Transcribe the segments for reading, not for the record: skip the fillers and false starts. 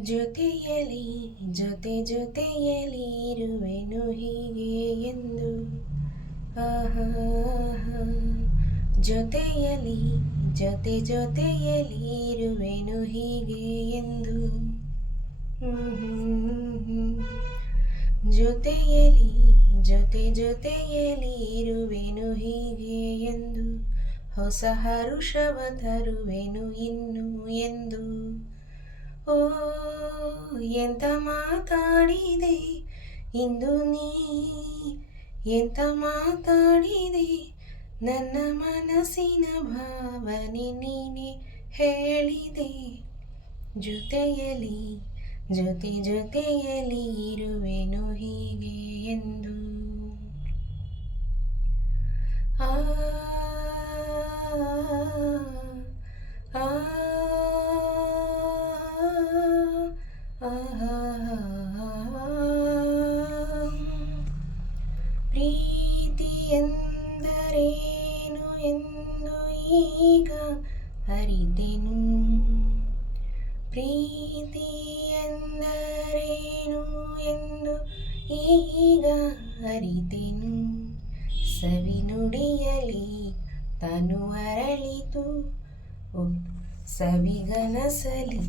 ಜೊತೆಯಲಿ ಜೊತೆಯಲಿ ಇರುವೆನು ಹೀಗೆ ಎಂದು ಆಹಾ ಜೊತೆಯಲಿ ಜೊತೆಯಲಿ ಇರುವೆನು ಹೀಗೆ ಎಂದು ಜೊತೆಯಲಿ ಜೊತೆಯಲಿ ಇರುವೆನು ಹೀಗೆ ಎಂದು ಹೊಸ ಹರುಷವ ತರುವೆನು ಇನ್ನು ಎಂದು ಓ ಎಂತ ಮಾತಾಡಿದೆ ಇಂದು ನೀ ಎಂತ ಮಾತಾಡಿದೆ ನನ್ನ ಮನಸ್ಸಿನ ಭಾವನೆ ನೀನೆ ಹೇಳಿದೆ ಜೊತೆಯಲಿ ಜೊತೆಯಲಿ ಇರುವೆನು ಹೀಗೆ ಎಂದು ಆ ಆ ಪ್ರೀತಿ ಎಂದರೇನು ಎಂದು ಈಗ ಅರಿತೆನು ಪ್ರೀತಿ ಎಂದರೇನು ಎಂದು ಈಗ ಅರಿತೆನು ಸವಿನುಡಿಯಲಿ ತನು ಅರಳಿತು ಸವಿಗನಸಲಿ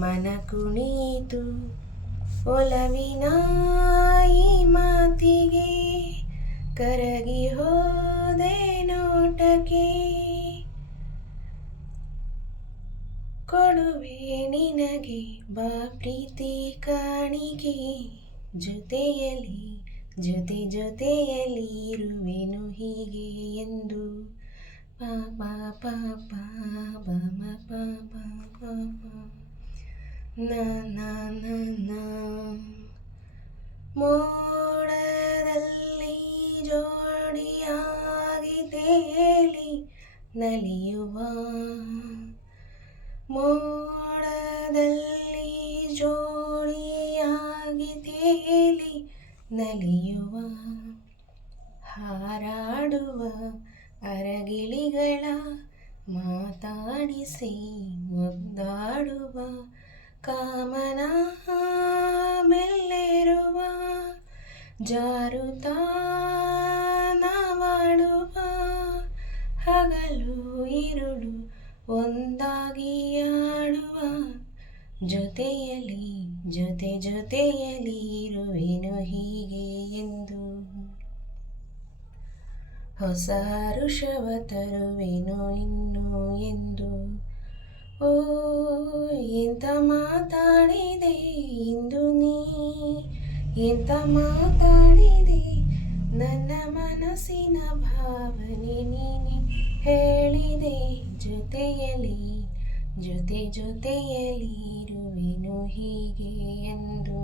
ಮನ ಕುಣಿಯಿತು ಒಲವಿನ ಈ ಮಾತಿಗೆ ಕರಗಿ ಹೋದೆ ನೋಟಕ್ಕೆ ಕೊಡುವೆ ನಿನಗೆ ಬಾ ಪ್ರೀತಿ ಕಾಣಿಕೆ ಜೊತೆಯಲಿ ಜೊತೆಯಲಿ ಇರುವೆನು ಹೀಗೆ ಎಂದು ಪಾಪ ಪಾಪ ಬಮ ಪಾಪ ನ ಮೋಡದಲ್ಲಿ ಜೋಡಿಯಾಗಿ ತೇಲಿ ನಲಿಯುವ ಮೋಡದಲ್ಲಿ ಜೋಡಿಯಾಗಿ ತೇಲಿ ನಲಿಯುವ ಹಾರಾಡುವ ಅರಗಿಳಿಗಳ ಮಾತಾಡಿಸಿ ಮುದ್ದಾಡುವ ಕಾಮನ ಮೆಲ್ಲೆರುವ ಜಾರುತ್ತಾ ನಾವಾಡುವ ಹಗಲು ഇരുಳು ಒಂದಾಗಿ ಆಡುವ ಜೊತೆಯಲಿ ಜೊತೆಯಲಿ ಇರುವೆನು ಹೀಗೆ ಎಂದು ಹೊಸ ಹರುಷವ ತರುವೆನು ಇನ್ನು ಎಂದು ಓ ಎಂತ ಮಾತಾಡಿದೆ ಇಂದು ನೀ ಎಂತ ಮಾತಾಡಿದೆ ನನ್ನ ಮನಸ್ಸಿನ ಭಾವನೆ ನೀನೆ ಹೇಳಿದೆ ಜೊತೆಯಲಿ ಜೊತೆಯಲಿ ಇರುವೆನು ಹೀಗೆ ಎಂದು